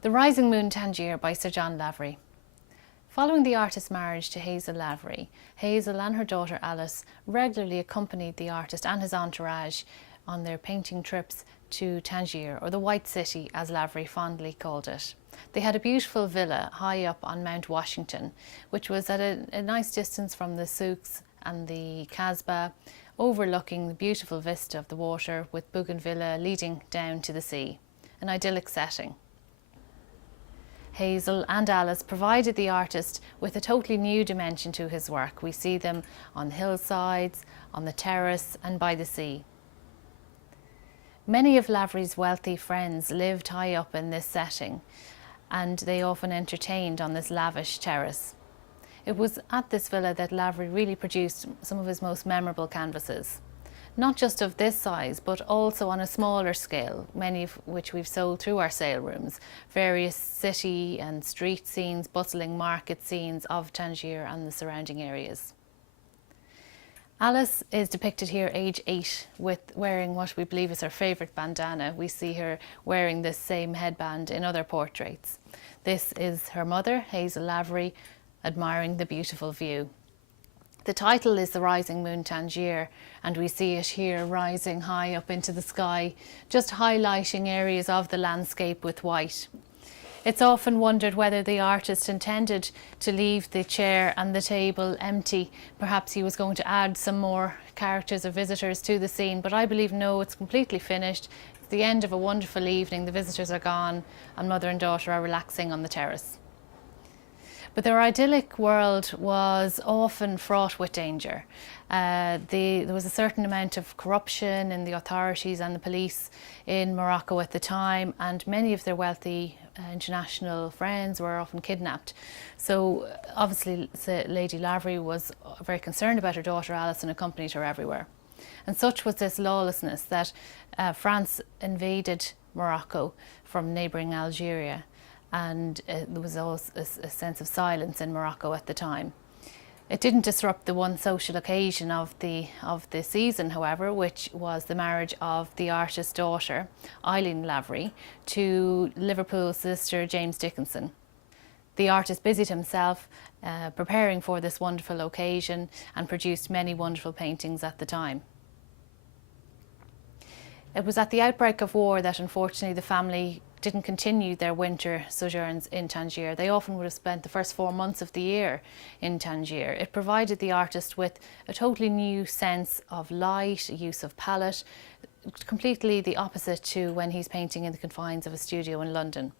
The Rising Moon Tangier by Sir John Lavery. Following the artist's marriage to Hazel Lavery, Hazel and her daughter Alice regularly accompanied the artist and his entourage on their painting trips to Tangier, or the White City as Lavery fondly called it. They had a beautiful villa high up on Mount Washington, which was at a nice distance from the souks and the Casbah, overlooking the beautiful vista of the water with bougainvillea leading down to the sea. An idyllic setting. Hazel and Alice provided the artist with a totally new dimension to his work. We see them on hillsides, on the terrace and by the sea. Many of Lavery's wealthy friends lived high up in this setting, and they often entertained on this lavish terrace. It was at this villa that Lavery really produced some of his most memorable canvases. Not just of this size, but also on a smaller scale, many of which we've sold through our sale rooms. Various city and street scenes, bustling market scenes of Tangier and the surrounding areas. Alice is depicted here age 8, with wearing what we believe is her favourite bandana. We see her wearing this same headband in other portraits. This is her mother, Hazel Lavery, admiring the beautiful view. The title is The Rising Moon Tangier, and we see it here rising high up into the sky, just highlighting areas of the landscape with white. It's often wondered whether the artist intended to leave the chair and the table empty. Perhaps he was going to add some more characters or visitors to the scene, but I believe no, it's completely finished. It's the end of a wonderful evening, the visitors are gone, and mother and daughter are relaxing on the terrace. But their idyllic world was often fraught with danger. There was a certain amount of corruption in the authorities and the police in Morocco at the time, and many of their wealthy international friends were often kidnapped. So obviously Lady Lavery was very concerned about her daughter Alice and accompanied her everywhere. And such was this lawlessness that France invaded Morocco from neighbouring Algeria, and there was also a sense of silence in Morocco at the time. It didn't disrupt the one social occasion of the season, however, which was the marriage of the artist's daughter, Eileen Lavery, to Liverpool solicitor James Dickinson. The artist busied himself preparing for this wonderful occasion and produced many wonderful paintings at the time. It was at the outbreak of war that unfortunately the family didn't continue their winter sojourns in Tangier. They often would have spent the first 4 months of the year in Tangier. It provided the artist with a totally new sense of light, use of palette, completely the opposite to when he's painting in the confines of a studio in London.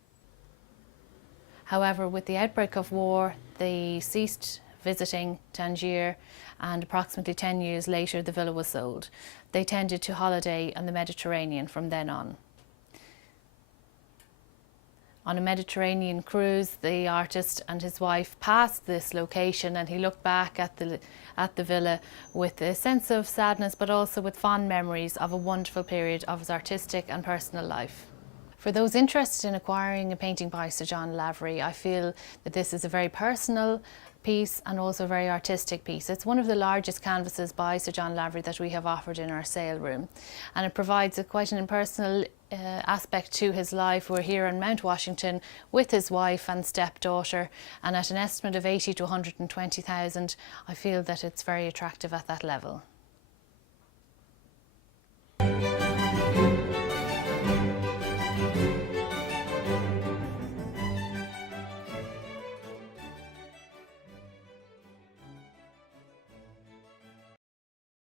However, with the outbreak of war, they ceased visiting Tangier, and approximately 10 years later the villa was sold. They tended to holiday on the Mediterranean from then on. On a Mediterranean cruise, the artist and his wife passed this location, and he looked back at the villa with a sense of sadness, but also with fond memories of a wonderful period of his artistic and personal life. For those interested in acquiring a painting by Sir John Lavery, I feel that this is a very personal piece and also a very artistic piece. It's one of the largest canvases by Sir John Lavery that we have offered in our sale room, and it provides quite an impersonal aspect to his life. We're here on Mount Washington with his wife and stepdaughter, and at an estimate of 80 to 120,000, I feel that it's very attractive at that level.